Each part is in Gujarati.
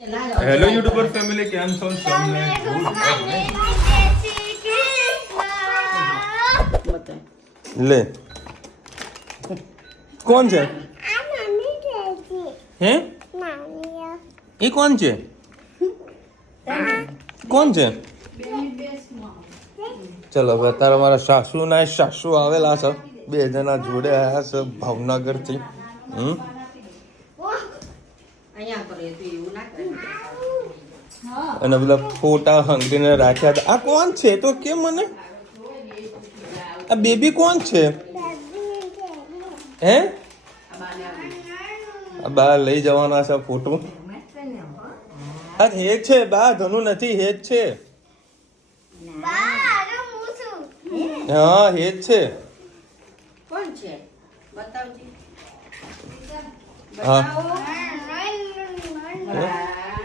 हेलो यूट्यूबर फैमिली केम છો તમને ले कौन છે હે એ કોણ છે કોણ છે ચલો હવે તારા મારા સાસુ ના સાસુ આવેલા છે બે જણા જોડે આવ્યા છે ભાવનગર થી અને પેલા ફોટા હંગીને રાખ્યા હતા આ કોણ છે તો કે મને આ બેબી કોણ છે હે આ બા લઈ જવાના છે ફોટો આ હેત છે બા ધનુ નથી હેત છે હા હેત છે કોણ છે બતાવજી હા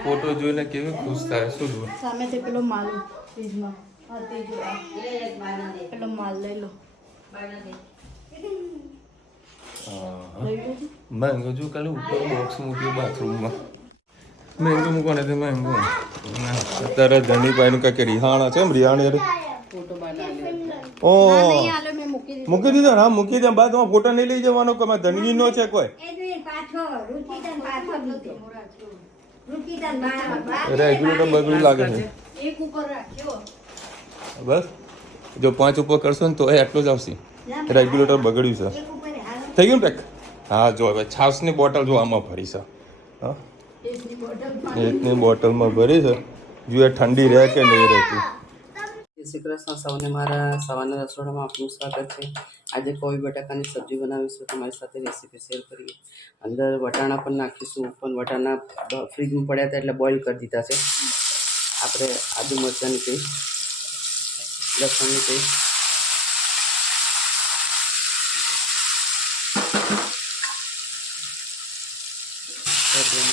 ફોટો જોઈને કેવી ખુશ થાય શું જોવું સામેથી પેલો માલ ફ્રીજમાં તે જો પેલો માલ લઈ લો મેંગો જો કાલે ઉપર બોક્સ મૂક્યું બાથરૂમમાં મેંગો મૂકવાને તો મેંગો અત્યારે ધનીભાઈનું કંઈક રિહાણા છે એમ રિહાણી ફોટો બનાવી ઓ આલે મેં મૂકી મૂકી દીધા હા મૂકી દે બાદ તમારે ફોટો નહીં લઈ જવાનો કે ધનવી નો છે કોઈ રેગ્યુલેટર બગડ્યું લાગે છે એક ઉપર રાખ્યો બસ જો 5 ઉપર કરશો ને તો એ આટલું જ આવશે રેગ્યુલેટર બગડ્યું છે થઈ ગયું ને પેક હા જો હવે છાસની બોટલ જો આમાં ભરી છે હા એકની બોટલમાં ભરી છે જો એ ઠંડી રહે કે નહીં રહેતી જય શ્રી કૃષ્ણ સૌને મારા સવારના રસોડામાં આપનું સ્વાગત છે આજે કોબી બટાકાની સબ્જી બનાવીશું તમારી સાથે રેસીપી શેર કરીએ અંદર વટાણા પણ નાખીશું પણ વટાણા ફ્રીજમાં પડ્યા હતા એટલે બોઇલ કરી દીધા છે આપણે આદુ મરચાંની પેસ્ટ લસણની પેસ્ટ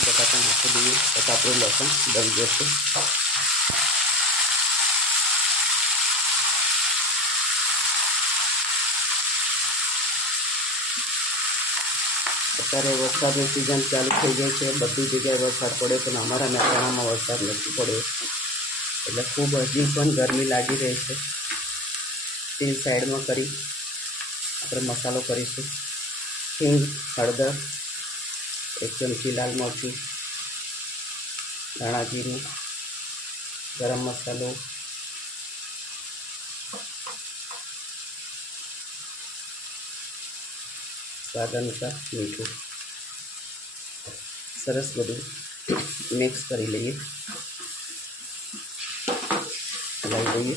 બટાકા નાખી દઈએ પછી આપણું લસણ દળી જશે અત્યારે વરસાદની સિઝન ચાલુ થઈ ગઈ છે બધી જગ્યાએ વરસાદ પડે પણ અમારા મહેસાણામાં વરસાદ નથી પડ્યો એટલે ખૂબ હજી પણ ગરમી લાગી રહી છે તેલ સાઈડમાં કરી આપણે મસાલો કરીશું હિંગ હળદર 1 ચમચી લાલ મરચું ધાણા જીરું ગરમ મસાલો સ્વાદ અનુસાર મીઠું સરસ બધું મિક્સ કરી લઈએ હલાવી દઈએ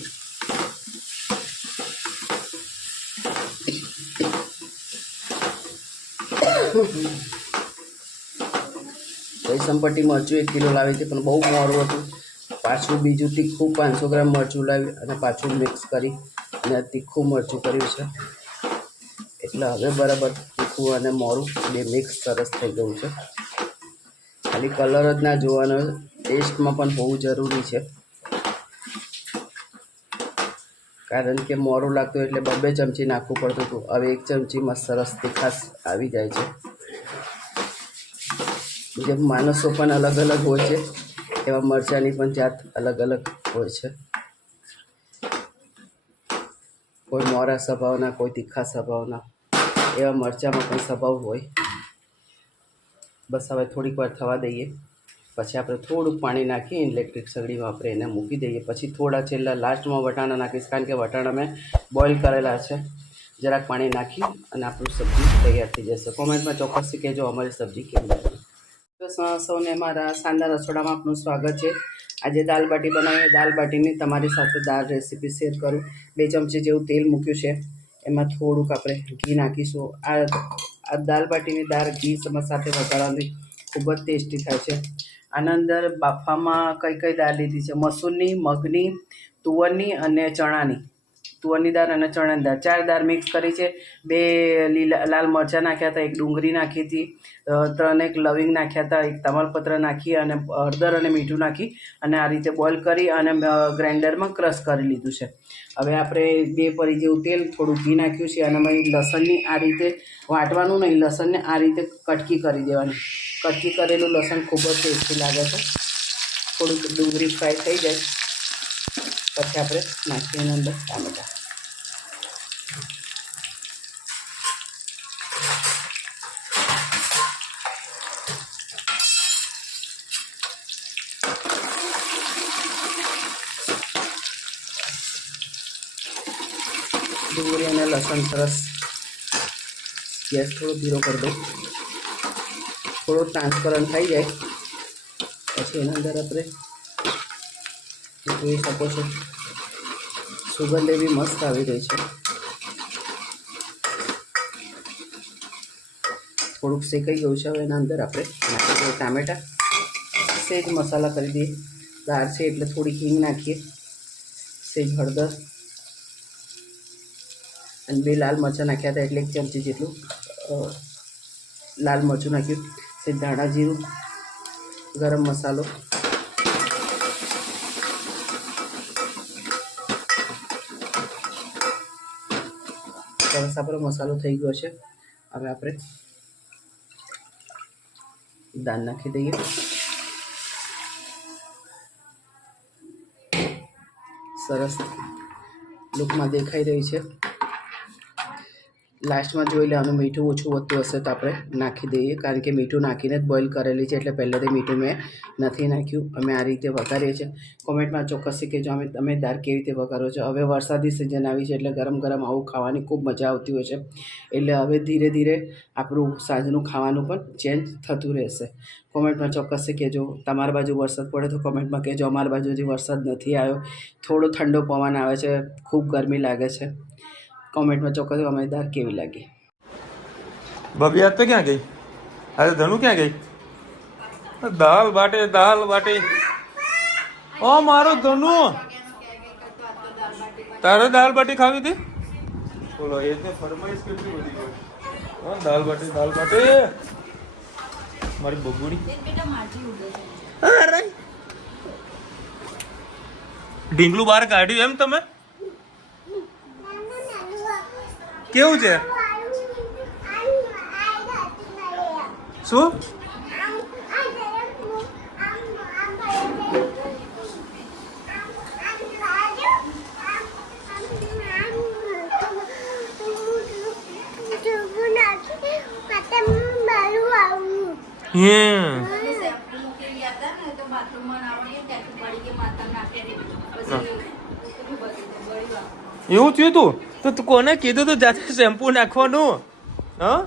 સંપટ્ટી મરચું 1 કિલો લાવી છે પણ બહુ મોડું હતું પાછું બીજું તીખું 500 ગ્રામ મરચું લાવી અને પાછું મિક્સ કરી અને તીખું મરચું કર્યું છે એટલે હવે બરાબર તીખું અને મોરું બે મિક્સ સરસ થઈ ગયું છે ખાલી કલર જ ના જોવાનો ટેસ્ટમાં પણ બહુ જરૂરી છે કારણ કે મોરું લાગતું એટલે 2 ચમચી નાખવું પડતું હતું હવે 1 ચમચીમાં સરસ તીખાશ આવી જાય છે જે માણસો પણ અલગ અલગ હોય છે એવા મરચાંની પણ જાત અલગ અલગ હોય છે કોઈ મોરા સ્વભાવના કોઈ તીખા સ્વભાવના એવા મરચાંમાં પણ સ્વભાવ હોય બસ હવે થોડીક વાર થવા દઈએ પછી આપણે થોડુંક પાણી નાખી ઇલેક્ટ્રિક સગડીમાં આપણે એને મૂકી દઈએ પછી થોડા છેલ્લા લાસ્ટમાં વટાણા નાખીશ કારણ કે વટાણા મેં બોઇલ કરેલા છે જરાક પાણી નાખી અને આપણું સબ્જી તૈયાર થઈ જશે કોમેન્ટમાં ચોક્કસથી કહેજો અમારી સબ્જી કેમ લાગી સૌને મારા શાનદાર રસોડામાં આપનું સ્વાગત છે આજે દાલ બાટી બનાવીએ દાલ બાટીની તમારી સાથે દાળ રેસીપી શેર કરું 2 ચમચી જેવું તેલ મૂક્યું છે એમાં થોડુંક આપણે ઘી નાખીશું આ દાલ બાટીની દાળ ઘી સાથે વઘારવાની ખૂબ જ ટેસ્ટી થાય છે આના અંદર બાફામાં કઈ દાળ લીધી છે મસૂરની મગની તુવરની અને ચણાની તુવરની દાળ અને ચણાની દાળ 4 દાળ મિક્સ કરી છે 2 લાલ મરચાં નાખ્યા હતા 1 ડુંગળી નાખી હતી 3 લવિંગ નાખ્યા હતા 1 તમાલપત્ર નાખી અને હળદર અને મીઠું નાખી અને આ રીતે બોઇલ કરી અને ગ્રાઇન્ડરમાં ક્રશ કરી લીધું છે હવે આપણે 2 પરી જેવું તેલ થોડું ઘી નાખ્યું છે અને લસણની આ રીતે વાટવાનું નહીં લસણને આ રીતે કટકી કરી દેવાની કટકી કરેલું લસણ ખૂબ જ ટેસ્ટી લાગે છે થોડુંક ડુંગળી ફ્રાય થઈ જાય પછી આપણે નાખીએ એના અંદર ટામેટાં. ડુંગળી અને લસણ સરસ ગેસ થોડો ધીરો કરી દઉં. થોડો ટ્રાન્સપરન્ટ થઈ જાય પછી એના અંદર આપણે જોઈ શકો છો સુગંધ એવી મસ્ત આવી રહી છે. થોડુંક શેકાઈ ગયું છે. હવે એના અંદર આપણે નાખી દઈએ ટામેટાં. સેજ મસાલા કરી દઈએ. દાળ છે એટલે થોડી હિંગ નાખીએ, સેજ હળદર અને 2 લાલ મરચાં નાખ્યા હતા એટલે 1 ચમચી જેટલું લાલ મરચું નાખ્યું, સેજ ધાણા જીરું, ગરમ મસાલો, સરસ આપણો મસાલો થઈ ગયો છે. હવે આપણે દાળ નાખી દઈએ. સરસ લુકમાં દેખાઈ રહી છે. લાસ્ટમાં જોઈ લેવાનું મીઠું ઓછું વધતું હશે તો આપણે નાખી દઈએ, કારણ કે મીઠું નાખીને જ બોઇલ કરેલી છે એટલે પહેલેથી મીઠું મેં નથી નાખ્યું. અમે આ રીતે વઘારીએ છીએ. કોમેન્ટમાં ચોક્કસથી કહેજો તમે દાળ કેવી રીતે વઘારો છો. હવે વરસાદી સિઝન આવી છે એટલે ગરમ ગરમ આવું ખાવાની ખૂબ મજા આવતી હોય છે. એટલે હવે ધીરે ધીરે આપણું સાંજનું ખાવાનું પણ ચેન્જ થતું રહેશે. કોમેન્ટમાં ચોક્કસથી કહેજો. તમારી બાજુ વરસાદ પડે તો કોમેન્ટમાં કહેજો. અમારી બાજુ હજી વરસાદ નથી આવ્યો, થોડો ઠંડો પવન આવે છે, ખૂબ ગરમી લાગે છે. કોમેન્ટમાં ચોક્કસ અમારી દાળ કેવી લાગી. બબી આજ તો ક્યાં ગઈ? આજે ધનુ ક્યાં ગઈ? દાલ બાટી. ઓ મારો ધનુ, તારે દાલ બાટી ખાવી હતી? બોલો એ તો ફરમાઈશ કેટલી બધી હોય. હા દાલ બાટી મારી બબુડી. અરે ઢીંગલું બહાર કાઢ્યું એમ તમે? કેવું છે? શું? એવું થયું તું તો તું કોને કીધું તું જાતે શેમ્પુ નાખવાનું? હા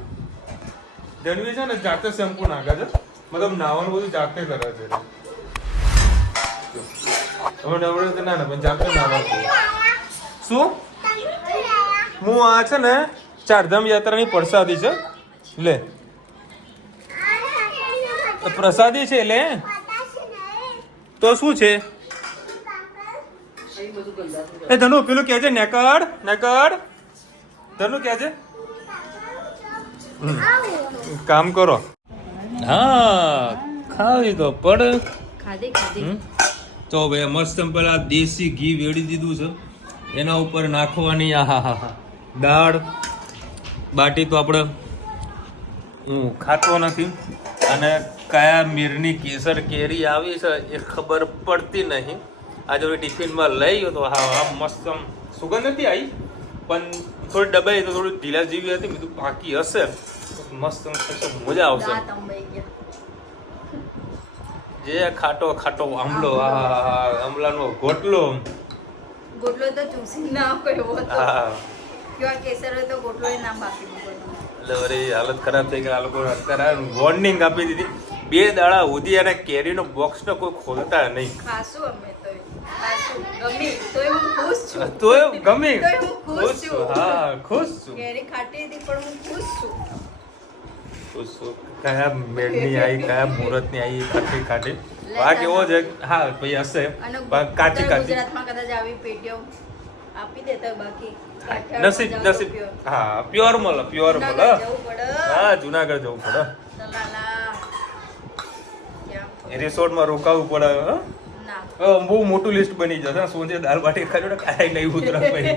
ધનવી છે ને જાતે શેમ્પુ નાખે છે, મતલબ નાવાનું બધું જાતે કરે છે. ના પણ જાતે નાવાનું. શું? હું આ છે ને ચારધામ યાત્રાની પ્રસાદી છે, લે પ્રસાદી છે લે. તો શું છે? એ ધનુ પેલું કે છે નેકડ ધનુ કે છે કામ કરો. હા ખાવી તો પડ. તો ભાઈ મસ્ત પેલા દેશી ઘી વેડી દીધું છે, એના ઉપર નાખવાની આહા દાળ બાટી. તો આપણે હું ખાતો નથી અને કયા મીરની કેસર કેરી આવી છે એ ખબર પડતી નહીં. આજે ટિફિનમાં લઈ ગયો તો હા મસ્ત સુગંધ નથી આવી, પણ થોડી ડબાઈ તો થોડી ઢીલા જેવી હતી. બધું બાકી હશે મસ્ત મજા આવશે. જે ખાટો આમલો, આમલાનો ગોટલો તો ચૂસી ના કોઈ હા કેસર હોય તો ગોટલો નામ બાકી એટલે વળી હાલત ખરાબ થઈ ગઈ. આ લોકો અત્યારે વોર્નિંગ આપી દીધી 2 દાડા સુધી અને કેરીનો બોક્સ તો કોઈ ખોલતા નહીં. ખાસું અમે ગમી તોય હું ખુશ છું. તોય ગમી તોય હું ખુશ છું. હા ખુશ છું. કેરી ખાટી હતી પણ હું ખુશ છું. કયા મેળની આવી, કયા મુહૂર્તની આવી ખાટી. વાઘ એવો છે હા ભાઈ હશે કાચી. ગુજરાતમાં કદાચ આવી પેટીઓ આપી દેતા બાકી નસીબ હા પ્યોર મળે. હા જુનાગઢ જવું પડે. રિસોર્ટમાં રોકાવું પડે. બહુ મોટું લિસ્ટ બની જશે. સોજે દાલ બાટી ખાલી કાંઈ નહીં ઉતરા પડી.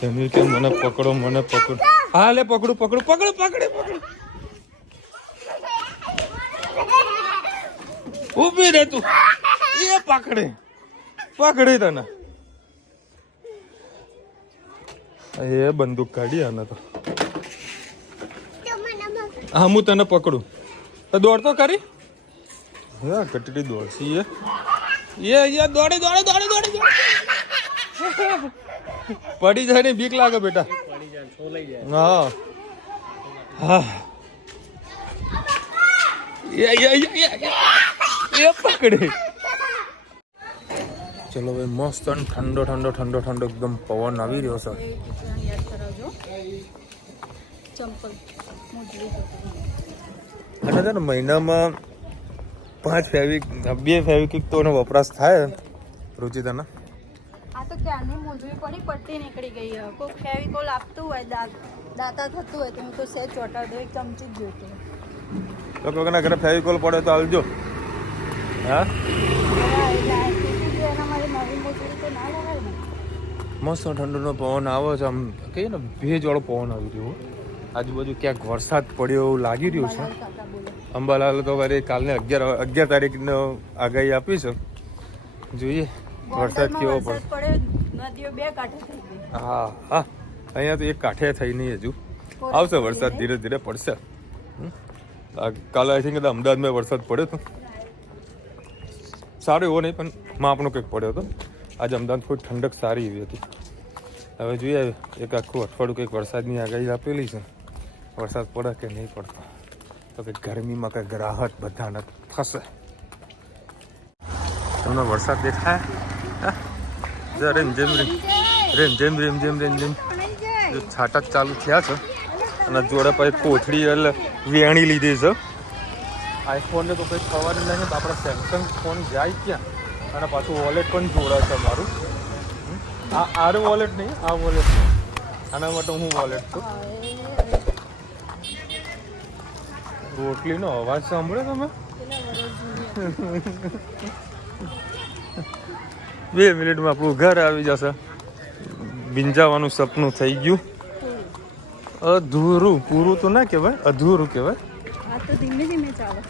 તમે કે મને પકડો. હા લે પકડું. ઊભી રહે તું. એ પકડે તને. એ બંદૂક કાઢી આને તો. હા હું તને પકડું. દોડતો કરી. હા કટડી દોડશી એ દોડે. પડી જાય ને બીક લાગે બેટા. હા હા એ પકડે. ચલો ભાઈ મસ્ત ઠંડો એકદમ પવન આવી રહ્યો છે. અને છે ને મહિનામાં 2 ફેવિક્વિક તો એનો વપરાશ થાય રુચિતાના. આ તો ક્યારની મોજવી પડી પટ્ટી નીકળી ગઈ. કોઈ ફેવિકોલ આપતું હોય દાતા થતું હોય તો હું તો સેજ ચોટાડ દઉં. 1 ચમચી જ જોઈતું. તો કોઈના ઘરે ફેવિકોલ પડે તો આવજો. હા એના મારી નવી મોજડી તો ના લગાય ને. મસ્ત ઠંડોનો પવન આવે છે. આમ કહીએ ને ભેજવાળો પવન આવી રહ્યો. આજુબાજુ ક્યાંક વરસાદ પડ્યો એવું લાગી રહ્યું છે. અંબાલાલ તો વળી કાલને 11 તારીખનો આગાહી આપી છે. જોઈએ વરસાદ કેવો પડે. નદીઓ 2 કાંઠે થઈ ગઈ. હા અહીંયા તો એક કાંઠે થઈ નહીં હજુ. આવશે વરસાદ ધીરે ધીરે પડશે. કાલે આઈ થિંક અમદાવાદમાં વરસાદ પડ્યો હતો. સારો એવો નહીં પણ માપનો કંઈક પડ્યો હતો. આજે અમદાવાદ કોઈ ઠંડક સારી એવી હતી. હવે જોઈએ એક આખું અઠવાડિયું કંઈક વરસાદની આગાહી આપેલી છે. વરસાદ પડે કે નહીં પડતો તો કંઈક ગરમીમાં કંઈક રાહત બધાને થશે. તમને વરસાદ દેખાય? રેમ જેમ છાટા જ ચાલુ થયા છે. અને જોડે પછી કોથળી એટલે વેણી લીધી છે. આઈફોનને તો કંઈ ખબર નહીં. તો આપણે સેમસંગ ફોન જાય ક્યાં. અને પાછું વોલેટ પણ જોડે છે મારું. આરે વોલેટ નહીં, આ વોલેટ. આના માટે હું વોલેટ છું. રોટલીનો અવાજ સાંભળ્યો તમે? 2 મિનિટમાં આપણું ઘર આવી જશે. ભીંજાવાનું સપનું થઈ ગયું. અધૂરું. પૂરું તો ના કહેવાય, અધૂરું કહેવાય. આ તો ધીમે ધીમે ચાલે.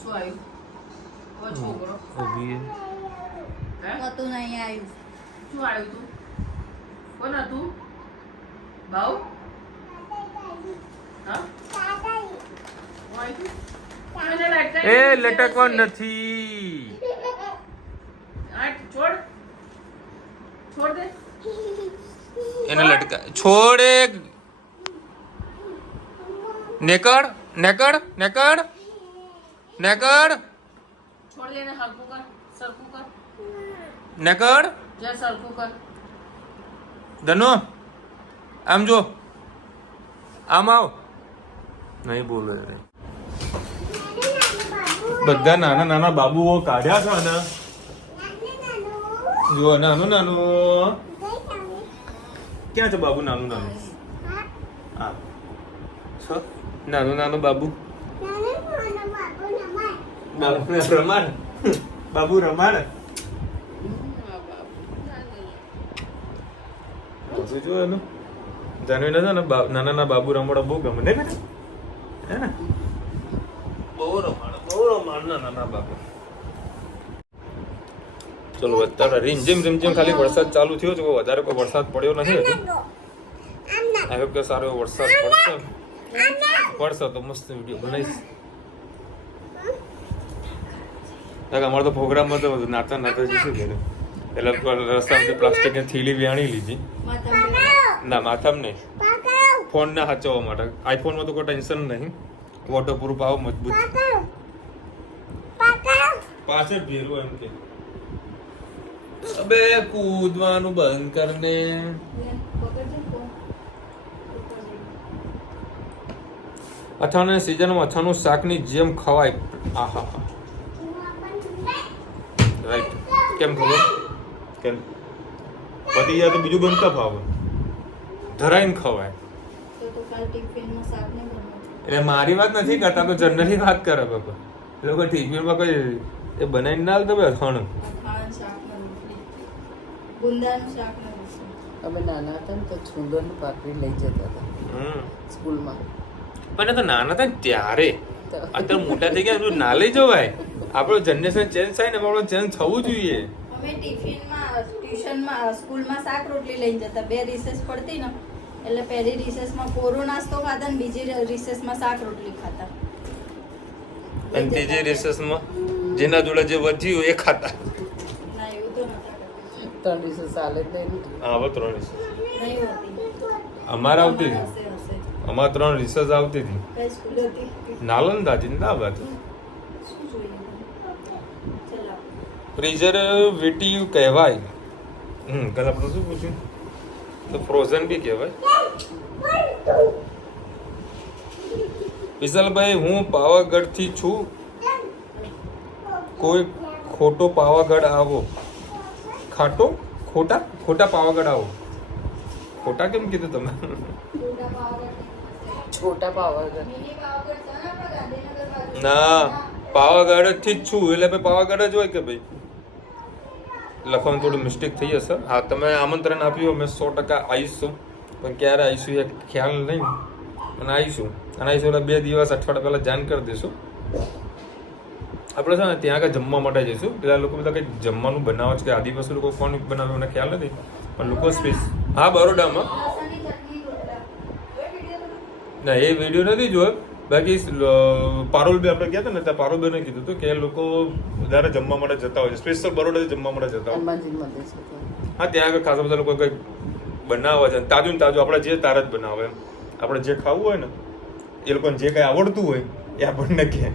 શું આવ્યું? છોકરો કતું નહીં આવ્યું. શું આવ્યું તું? કોણ હતું? ભાવ? એ લટકવા નથી. છોડ દે. એને લટકા છોડે. નેકડ. છોડ દે ને સરખું કર. નેકડ જ્યાં સરખું કર. ધનો આમ જો. આમ આવ. નહીં બોલે. બધા નાના બાબુઓ કાઢ્યા છે. અને જો નાનું ક્યાં છે બાબુ? નાનું હા છો. નાનું બાબુ. રમાડ. બાબુ રમાડ. જો એનું જાનવીને છે ને નાના બાબુ રમાડો બહુ ગમે ને બેટા. હે ને બહુ રમાડ નાના બાબુ. ચલો અત્યારે રીમઝીમ ખાલી વરસાદ ચાલુ થયો છે. વધારે કોઈ વરસાદ પડ્યો નથી હજુ. આઈ હોપ કે સારો એવો વરસાદ પડશે તો મસ્ત વિડીયો બનાવીશ. અમારે તો પ્રોગ્રામમાં તો નાતા જઈશું ઘરે. એટલે રસ્તામાંથી પ્લાસ્ટિકની થેલી વેણી લીધી. ના માથામાં નહીં, ફોન ના સાચવવા માટે. આઈફોનમાં તો કોઈ ટેન્શન નહીં. વોટર પ્રૂફ આવો મજબૂત. પાછળ ભેરું એમ કે અબે કૂદવાનું બંધ કરને. અથાણાની સિઝનમાં અથાણું શાકની જેમ ખવાય. આહા રાઈટ. કેમ ખબર? કેમ પતી જાય તો બીજું બનતા ભાવે. ધરાઈને ખવાય. એટલે મારી વાત નથી કરતા, તો જનરલી વાત કરે બાપા. એ લોકો ટિફિનમાં કોઈ એ બનાવીને ના આવતા ભાઈ અથાણું. અમે નાના હતા ને તો છુંદોની પાપડી લઈ જતા હતા સ્કૂલમાં. પણ એ તો નાના હતા ને ત્યારે અત્યારે મોટા થઈ ગયા એટલું ના લઈ જવાય. આપણો જનરેશન ચેન્જ થાય ને આપણો ચેન્જ થવું જોઈએ. અમે ટિફિનમાં ટ્યુશનમાં સ્કૂલમાં શાક રોટલી લઈને જતા. 2 રિસેસ પડતી ને એટલે પહેલી રિસેસમાં કોરો નાસ્તો ખાતા ને બીજી રિસેસમાં શાક રોટલી ખાતા. અને ત્રીજી રિસેસમાં જેના જોડે જે વધ્યું એ ખાતા. ના એવું તો નતા કરતા. 3 દિવસ ચાલે જ નહીં. હા હવે 3 રિસેસ નહીં હોતી. અમારે આવતી હતી. હશે, હશે. અમારે 3 રિસેસ આવતી હતી. કઈ સ્કૂલ હતી? નાલંદા જિંદાબાદ. શું જોઈએ? ચલાવો. પ્રિઝર્વેટિવ કહેવાય. કાલે આપણે શું પૂછ્યું? તો ફ્રોઝન બી કહેવાય. વિશાલભાઈ હું પાવાગઢથી છું. કોઈ ખોટો પાવાગઢ આવો. ખોટા પાવાગઢ આવો. ખોટા કેમ કીધું તમે? છોટા પાવાગઢ. મિની પાવાગઢ છે ને આપણા ગાંધીનગર બાજુ. ના પાવાગઢ થી જ છું એટલે ભાઈ પાવાગઢ જ હોય કે ભાઈ. લખવામાં થોડું મિસ્ટેક થઈ હશે. હા તમે આમંત્રણ આપ્યું અમે 100% આવીશું. પણ ક્યારે આવીશું એ ખ્યાલ નહીં. અને આવીશું એટલે 2 દિવસ અઠવાડિયા પહેલા જાણ કરી દઈશું. આપણે છે ને ત્યાં આગળ જમવા માટે જઈશું. પેલા લોકો બધા કંઈક જમવાનું બનાવે છે કે આદિવાસી લોકો કોણ બનાવે મને ખ્યાલ નથી. પણ લોકો હા બરોડામાં લસણની ચટણી રોટલા. જોઈ વિડીયો? ના એ વિડીયો નથી જોયો. બાકી પારોલબે આપણે ગયા હતા ને ત્યાં પારોલબેને કીધું હતું કે એ લોકો વધારે જમવા માટે જતા હોય છે. સ્પેશિયલ બરોડા જમવા માટે જતા હોય. હનુમાનજી મંદિર છે. હા ત્યાં આગળ ખાસા બધા લોકો કંઈક બનાવે છે. તાજું આપણે જે તાર જ બનાવે એમ. આપણે જે ખાવું હોય ને એ લોકોને જે કંઈ આવડતું હોય એ આપણને કહે.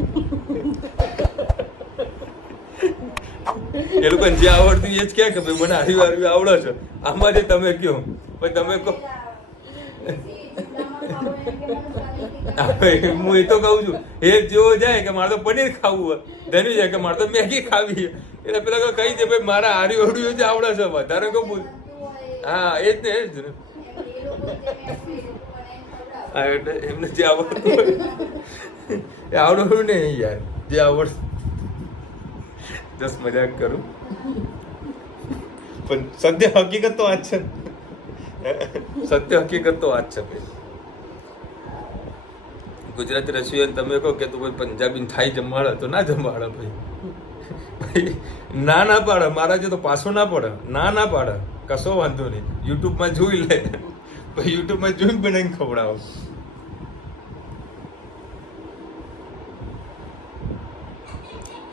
એ લોકોને જે આવડતું એ જ કહે કે ભાઈ મને આવી આવડે છે. આમાં જે તમે કહો ભાઈ તમે કહો. હું એ તો કહું છું એ જેવો જાય કે મારે તો પનીર ખાવું હોય ધન્યુ જાય કે મારે તો મેગી ખાવી એટલે પેલા કહી દે ભાઈ મારા હારી ઓળ્યું જ આવડે છે વધારે કહું. હા એ જ ને એ જ ને. હા એટલે એમને જે આવડતું હોય એ આવડવું નહીં યાર. જે આવડતું જસ મજાક કરું પણ સત્ય હકીકત તો આ જ છે. સત્ય હકીકત તો આ જ છે ભાઈ. ગુજરાતી રસોઈ તમે કહો કે તું કોઈ પંજાબી થાઈ જમાડે તો ના જમાડે ભાઈ. ના પાડે મારા જે તો પાછો ના પડે. ના પાડે કશો વાંધો નહીં. યુટ્યુબમાં જોઈ લે ભાઈ. યુટ્યુબમાં જોઈને બનાવીને ખવડાવો.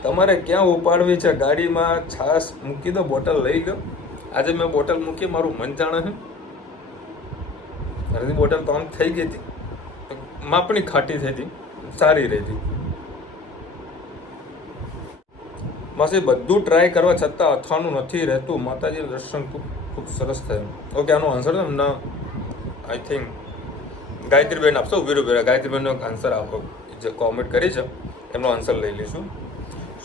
તમારે ક્યાં ઉપાડવી છે? ગાડીમાં છાશ મૂકી દો બોટલ લઈ લો. આજે મેં બોટલ મૂકી મારું મન જાણે છે. અડધી બોટલ તો આમ થઈ ગઈ હતી. માપણી ખાટી થઈ હતી સારી રહી હતી. માસી બધું ટ્રાય કરવા છતાં અથાણું નથી રહેતું. માતાજીનું દર્શન ખૂબ સરસ થયું. ઓકે આનો આન્સર ના આઈ થિંક ગાયત્રીબેન આપશો. વીરુબેન ગાયત્રીબેનનો આન્સર આપો. જે કોમેન્ટ કરી છે એમનો આન્સર લઈ લઈશું.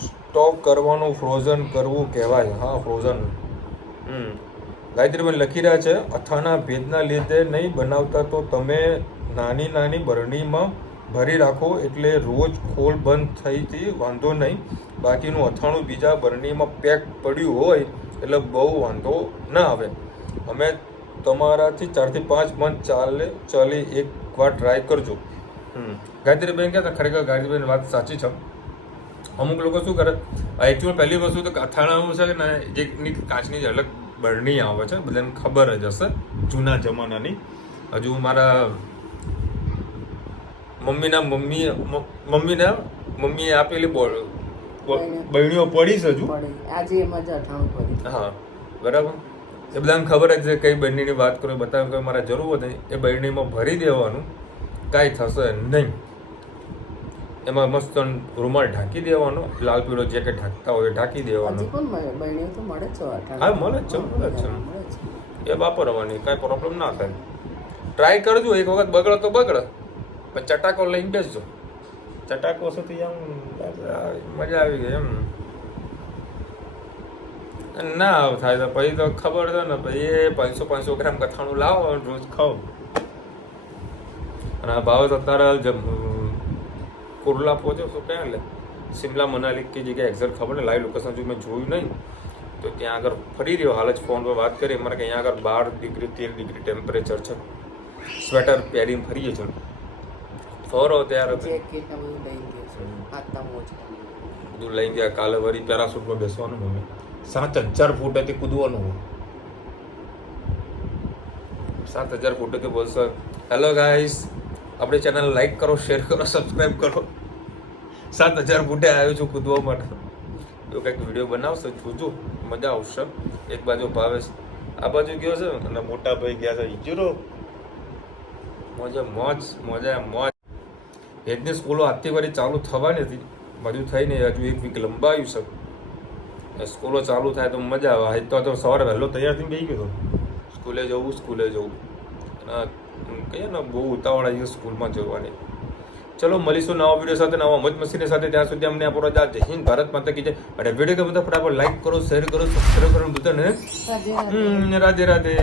સ્ટોક કરવાનું ફ્રોઝન કરવું કહેવાય. હા ફ્રોઝન. ગાયત્રીબેન લખી રહ્યા છે અથાણા ભેજના લીધે નહીં બનાવતા તો તમે નાની બરણીમાં ભરી રાખો એટલે રોજ ખોલ બંધ થઈથી વાંધો નહીં. બાકીનું અથાણું બીજા બરણીમાં પેક પડ્યું હોય એટલે બહુ વાંધો ના આવે. અમે તમારાથી 4 થી 5 મંથ ચાલે એકવાર ટ્રાય કરજો. ગાયત્રીબેન કહેતા ખરેખર ગાયત્રીબેન વાત સાચી છે. અમુક લોકો શું કરે એકચ્યુઅલ પહેલી વસ્તુ તો અથાણાનું છે ને જે કાચની અલગ બરણી આવે છે બધાને ખબર જ હશે જૂના જમાનાની. હજુ મારા મમ્મીએ આપેલી બરણીઓ પડી છે હજુ. આજે એમાં જ અથાણું પડી. હા બરાબર. એ બધાને ખબર જ છે કઈ બરણીની વાત કરો બતાવે કે મારે જરૂર હોય એ બરણીમાં ભરી દેવાનું. કાંઈ થશે નહીં. એમાં મસ્ત રૂમાલ ઢાંકી દેવાનો. લાલ પીળો જે કે ઢાંકતા હોય ઢાંકી દેવાનો. હા મળે જ છે. એ વાપરવાની કાંઈ પ્રોબ્લેમ ના થાય. ટ્રાય કરજો. એક વખત બગડે તો બગડે પણ ચટાકો લઈને બેસજો. ચટાકો સુધી આમ મજા આવી ગઈ એમ. ના થાય તો પછી તો ખબર છે ને ભાઈ એ 500 ગ્રામ કથાણું લાવો રોજ ખાઓ. અને આ ભાવ તો અત્યારે કુર્લા પહોંચો તો ક્યાં લે શિમલા મનાલી की જગ્યાએ એક્ઝેક્ટ ખબર ને લાઈવ લોકેશન જો મેં જોયું નહીં તો ત્યાં આગળ ફરી રહ્યો. હાલ જ ફોન પર વાત કરી અમારે કે અહીંયા આગળ 12 ડિગ્રી 13 ડિગ્રી ટેમ્પરેચર છે. સ્વેટર પહેરીને ફરીએ છીએ. ફરો ત્યારે હાથના મોજા બધું લઈ ગયા. કાલે વળી પેરાશૂટમાં બેસવાનું મમ્મી. 7,000 ફૂટેથી કૂદવાનું હોય. 7,000 ફૂટેથી બોલશો. હેલો ગાઈસ, આપણી ચેનલ લાઈક કરો, શેર કરો, સબસ્ક્રાઈબ કરો. 7,000 ફૂટે આવ્યો છું કૂદવા માટે. એવું કંઈક વિડીયો બનાવશો, જોજો, મજા આવશે. એક બાજુ ભાવેશ આ બાજુ ગયો છે અને મોટા ભાઈ ગયા છે ઈજરો. મોજ. હેડની સ્કૂલો આજથી વારી ચાલુ થવાની હતી, બધું થઈને હજુ 1 વીક લંબાવ્યું છે. સ્કૂલો ચાલુ થાય તો મજા આવે. આજ તો સવારે વહેલો તૈયાર થઈને બેસી ગયો સ્કૂલે જવું. કહીએ ને બહુ ઉતાવળ આવી સ્કૂલમાં જવાની. ચલો મળીશું નવા વિડીયો સાથે, નવા મોજ મસ્તીની સાથે. ત્યાં સુધી અમને આપણો જય હિન્દ, ભારત માતા કી જય. અને વિડીયો ગમે તો ફટાફટ લાઈક કરો, શેર કરો, સબસ્ક્રાઈબ કરો બધાને. રાધે રાધે.